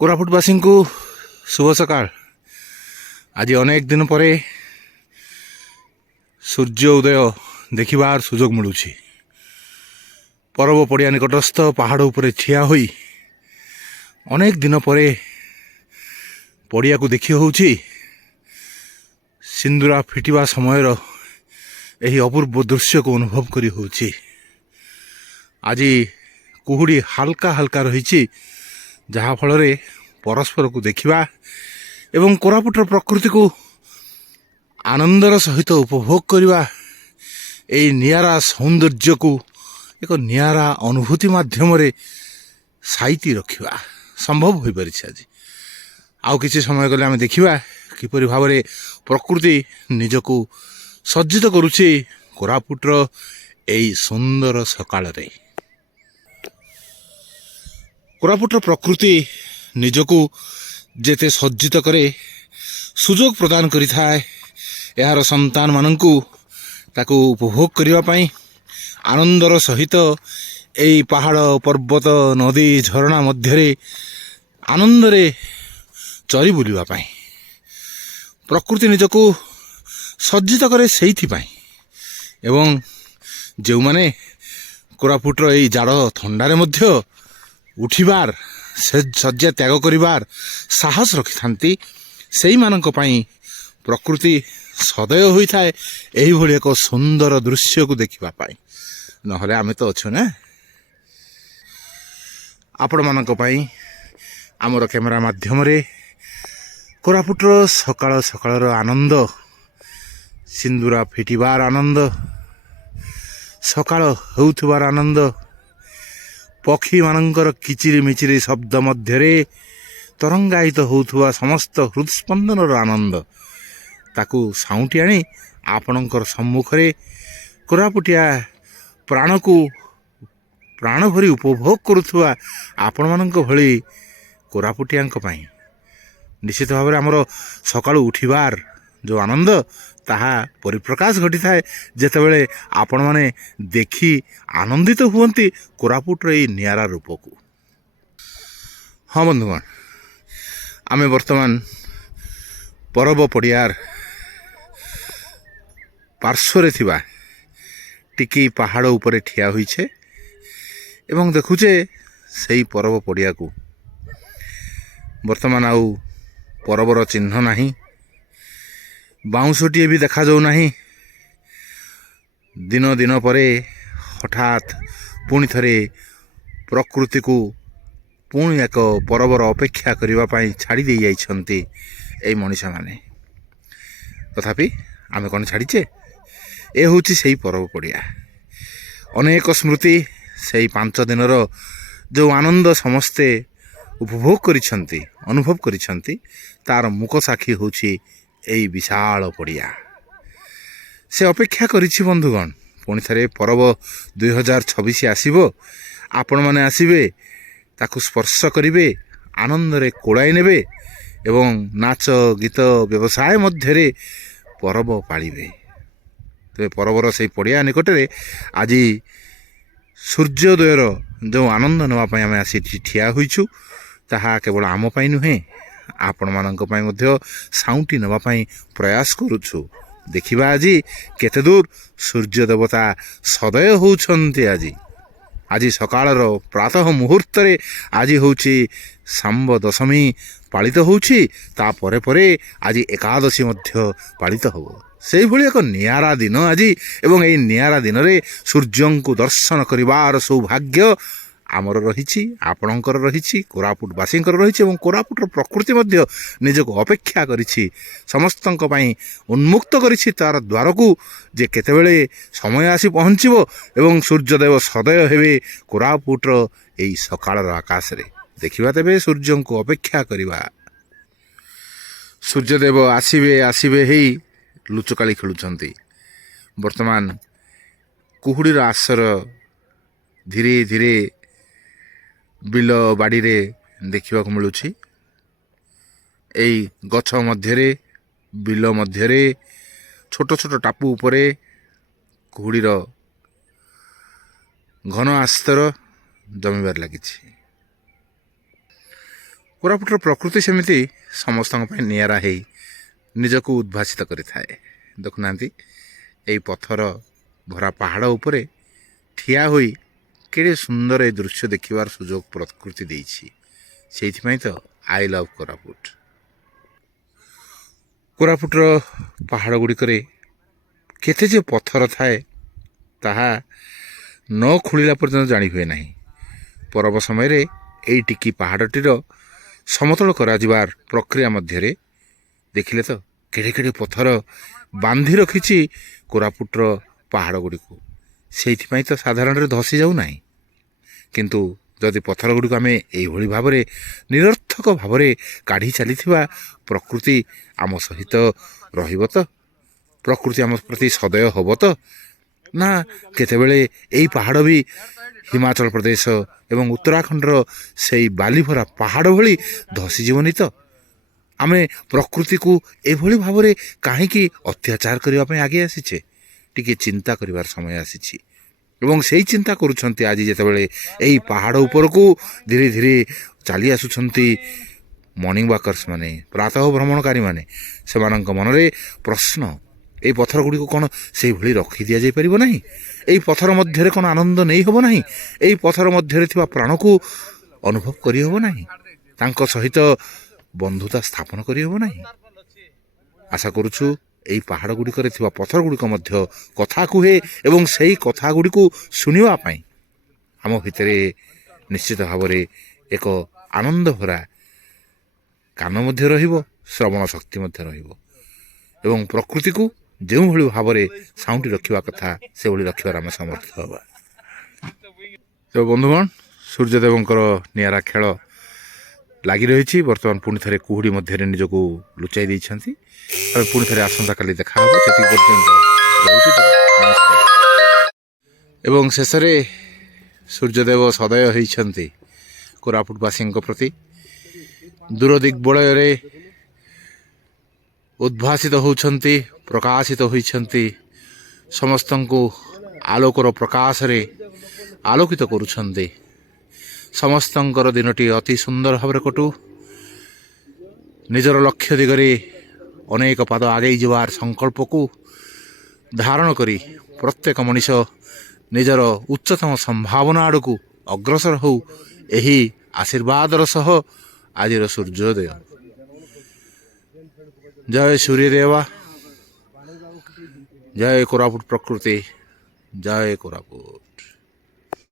कोरापुटवासी को शुभ सकाळ। आज अनेक दिन पर सूर्य उदय देखिबार सुजोग मिलूँ। परब पड़िया निकटस्थ पहाड़ उपरे ठिया होई अनेक दिन पर पड़िया को देखी होउछि। सिंदूरा फिटिबा समयर यही अपूर्व दृश्य को अनुभव करी होउछि। आज कुहुड़ी हल्का हल्का रही जहा फल परस्पर को देखा एवं कोरापुटर प्रकृति को आनंदर सहित उपभोग करवा यही नियारा सौंदर्य को एक नियारा अनुभूति माध्यम साइती रखा संभव हो पारि। आज आउ किसी समय गले आम देखा किपरि भाव प्रकृति निजको सज्जित करुछि कोरापुटर यही सुंदर सकाळ रे। कोरापुटर प्रकृति निजको जेते सज्जित करे सुजोग प्रदान करि थाए यार संतान माननकु ताकू उपभोग करिवा पई आनंदर सहित एई पहाड़ पर्वत नदी झरणा मध्यरे आनंदरे चरी बुलिवा पई प्रकृति निजको सज्जित करे सेइथि पई एवं जो माने कोरापुटर एई जाड़ थंडारे मध्य उठिबार से शଯ୍ୟା त्याग करिबार साहस रखि थांती सेई मानक पई प्रकृति सदय होई थाए एही भली एक सुंदर दृश्य को देखिबा पई। नहले आमे तो अछु ना आपण मानक पई आमर कैमेरा माध्यम रे कोरापुटर सकाळ सकाळर आनंद सिंदूरा फिटिबार आनंद सकाळ होउथबार आनंद पक्षी मानकर किचिरी मिचिरी शब्द मध्यरे तरंगायित होउथुवा समस्त हृदस्पंदनर आनंद ताकू साउंटी आनी आपणकर सम्मुखरे कोरापुटिया प्राण को प्राण भरी उपभोग करुथुवा आपण मानक भली कोरापुटियांक पई निश्चित भाव में आमर सकाळु उठिबार जो आनंद ताहा परिप्रकाश घटी थाए जेतेबेले आपण माने देखी आनंदित हुअंती कोरापुटर एई नियारा रूप को। हाँ बंधुगण आमे वर्तमान परब पड़ियार पार्श्वरे थिबा टिकी पहाड़ उपरे ठिया होइछे एवं देखुचे सेई परब पड़िया को वर्तमान आउ परबर चिन्ह नाही बाउंसटीए भी देखा जाऊ नाही। दिन दिन पर हठात पुणी थरे प्रकृति को पुणी एक परबर अपेक्षा करिबा पई छाड़ी दे जाइछंती एई मनीषा माने। तथापि आमे कोन छाड़ीचे ए होउची सेई परब पड़िया अनेक स्मृति सेई 5 दिनर जो आनंद समस्ते उपभोग करिछंती अनुभव करिछंती तार मुख साक्षी होउची एई विशाल पड़िया से अपेक्षा करिछि। बंधुगण पुणी थरे परब 2026 आसीबो आपण माने आसीबे ताकू स्पर्श करिवे आनंद रे कोड़ाई नेबे एवं नाच गीत व्यवसाय मध्यरे परब पालिबे। तेबे परबर सेई पड़िया निकटरे आज सूर्योदयर जो आनंद नेवा पई आमे आसी ठिया होइछु ताहा केवल आम पई नुहे आपण मानक पई मध्य साउंटी नेवा पई प्रयास करूछु। देखिबा आज केते दूर सूर्य देवता सदय होउछन्ते। आज सकाळर प्रातः मुहूर्त रे आज होउछि सांब दशमी पालित होउछि ता परे परे आज एकादशी मध्य पालित होबो। सेही भली एक नियारा दिन आज एवं एई नियारा दिन रे सूर्यं को दर्शन करिवार सौभाग्य आमर रही आपणकर रही कोरापुटवासी रही और कोरापुटर प्रकृति मध्य निजक अपेक्षा करिछि समस्तंक पई उन्मुक्त करिछि तार द्वार को जे केतेबेले समय आसी पहुँचबो एवं सूर्यदेव सदय हेबे कोरापुटर एई सकाळर आकाश रे देखिबा। तेबे सूर्य को अपेक्षा करिबा सूर्यदेव आसीबे आसीबे हेई लुचकाली खेलुछंती। वर्तमान कुहुड़ीर आसर धीरे धीरे बिल बाड़ी रे देखा मिलूँ। एई गछ मध्यरे बिल मध्यरे छोट छोट टापू उपरे कुहुड़ीर घन आस्तर जमीबार लगी। କୋରାପୁଟର ପ୍ରକୃତି ସେମିତି ସମସ୍ତଙ୍କ ପାଇଁ ନିଆରା ହେଇ ନିଜକୁ ଉଦ୍ଭାସିତ କରିଥାଏ। ଦେଖୁନାହାନ୍ତି ଏଇ ପଥର ଭରା ପାହାଡ଼ ଉପରେ ଠିଆ ହୋଇ କେଡ଼େ ସୁନ୍ଦର ଏ ଦୃଶ୍ୟ ଦେଖିବାର ସୁଯୋଗ ପ୍ରକୃତି ଦେଇଛି। ସେଇଥିପାଇଁ ତ ଆଇ ଲଭ୍ କୋରାପୁଟ। କୋରାପୁଟର ପାହାଡ଼ ଗୁଡ଼ିକରେ କେତେ ଯେ ପଥର ଥାଏ ତାହା ନ ଖୋଳିଲା ପର୍ଯ୍ୟନ୍ତ ଜାଣି ହୁଏ ନାହିଁ। ପରବ ସମୟରେ ଏଇ ଟିକି ପାହାଡ଼ଟିର ସମତଳ କରାଯିବାର ପ୍ରକ୍ରିୟା ମଧ୍ୟରେ ଦେଖିଲେ ତ କେଡ଼େ କେଡ଼େ ପଥର ବାନ୍ଧି ରଖିଛି କୋରାପୁଟର ପାହାଡ଼ ଗୁଡ଼ିକୁ। ସେଇଥିପାଇଁ ତ ସାଧାରଣରେ ଧସି ଯାଉନାହିଁ। କିନ୍ତୁ ଯଦି ପଥର ଗୁଡ଼ିକୁ ଆମେ ଏଇଭଳି ଭାବରେ ନିରର୍ଥକ ଭାବରେ କାଢ଼ି ଚାଲିଥିବା, ପ୍ରକୃତି ଆମ ସହିତ ରହିବ ତ? ପ୍ରକୃତି ଆମ ପ୍ରତି ସଦୟ ହେବ ତ? ନା କେତେବେଳେ ଏଇ ପାହାଡ଼ ବି ହିମାଚଳ ପ୍ରଦେଶ ଏବଂ ଉତ୍ତରାଖଣ୍ଡର ସେଇ ବାଲିଭରା ପାହାଡ଼ ଭଳି ଧସିଯିବନି ତ? ଆମେ ପ୍ରକୃତିକୁ ଏଭଳି ଭାବରେ କାହିଁକି ଅତ୍ୟାଚାର କରିବା ପାଇଁ ଆଗେଇ ଆସିଛେ? ଟିକେ ଚିନ୍ତା କରିବାର ସମୟ ଆସିଛି। ଏବଂ ସେଇ ଚିନ୍ତା କରୁଛନ୍ତି ଆଜି ଯେତେବେଳେ ଏହି ପାହାଡ଼ ଉପରକୁ ଧୀରେ ଧୀରେ ଚାଲି ଆସୁଛନ୍ତି ମର୍ଣ୍ଣିଂ ୱାକର୍ସ ମାନେ, ପ୍ରାତଃ ଭ୍ରମଣକାରୀମାନେ। ସେମାନଙ୍କ ମନରେ ପ୍ରଶ୍ନ, ଏଇ ପଥର ଗୁଡ଼ିକୁ କ'ଣ ସେଇଭଳି ରଖି ଦିଆଯାଇପାରିବ ନାହିଁ? ଏଇ ପଥର ମଧ୍ୟରେ କ'ଣ ଆନନ୍ଦ ନେଇ ହେବ ନାହିଁ? ଏଇ ପଥର ମଧ୍ୟରେ ଥିବା ପ୍ରାଣକୁ ଅନୁଭବ କରିହେବ ନାହିଁ? ତାଙ୍କ ସହିତ ବନ୍ଧୁତା ସ୍ଥାପନ କରିହେବ ନାହିଁ? ଆଶା କରୁଛୁ ଏହି ପାହାଡ଼ ଗୁଡ଼ିକରେ ଥିବା ପଥର ଗୁଡ଼ିକ ମଧ୍ୟ କଥା କୁହେ ଏବଂ ସେହି କଥା ଗୁଡ଼ିକୁ ଶୁଣିବା ପାଇଁ ଆମ ଭିତରେ ନିଶ୍ଚିତ ଭାବରେ ଏକ ଆନନ୍ଦ ଭରା କାନ ମଧ୍ୟ ରହିବ, ଶ୍ରବଣ ଶକ୍ତି ମଧ୍ୟ ରହିବ ଏବଂ ପ୍ରକୃତିକୁ ଯେଉଁଭଳି ଭାବରେ ସାଉଁଟି ରଖିବା କଥା ସେଭଳି ରଖିବାର ଆମେ ସମର୍ଥ ହେବା। ତ ବନ୍ଧୁଗଣ, ସୂର୍ଯ୍ୟଦେବଙ୍କର ନିଆରା ଖେଳ ଲାଗି ରହିଛି। ବର୍ତ୍ତମାନ ପୁଣି ଥରେ କୁହୁଡ଼ି ମଧ୍ୟରେ ନିଜକୁ ଲୁଚାଇ ଦେଇଛନ୍ତି। ଆମେ ପୁଣି ଥରେ ଆସନ୍ତାକାଲି ଦେଖା ହେବ। ସେତିକି ପର୍ଯ୍ୟନ୍ତ ରହୁଛି। ନମସ୍କାର। ଏବଂ ଶେଷରେ ସୂର୍ଯ୍ୟଦେବ ସଦୟ ହୋଇଛନ୍ତି କୋରାପୁଟବାସୀଙ୍କ ପ୍ରତି। ଦୂର ଦିଗ୍ବଳୟରେ ଉଦ୍ଭାସିତ ହେଉଛନ୍ତି, ପ୍ରକାଶିତ ହୋଇଛନ୍ତି। ସମସ୍ତଙ୍କୁ ଆଲୋକର ପ୍ରକାଶରେ ଆଲୋକିତ କରୁଛନ୍ତି। ସମସ୍ତଙ୍କର ଦିନଟି ଅତି ସୁନ୍ଦର ଭାବରେ କଟୁ। ନିଜର ଲକ୍ଷ୍ୟ ଦିଗରେ ଅନେକ ପାଦ ଆଗେଇ ଯିବାର ସଂକଳ୍ପକୁ ଧାରଣ କରି ପ୍ରତ୍ୟେକ ମଣିଷ ନିଜର ଉଚ୍ଚତମ ସମ୍ଭାବନା ଆଡ଼କୁ ଅଗ୍ରସର ହେଉ, ଏହି ଆଶୀର୍ବାଦର ସହ ଆଜିର ସୂର୍ଯ୍ୟୋଦୟ। ଜୟ ସୂର୍ଯ୍ୟଦେବା, ଜୟ କୋରାପୁଟ ପ୍ରକୃତି, ଜୟ କୋରାପୁଟ।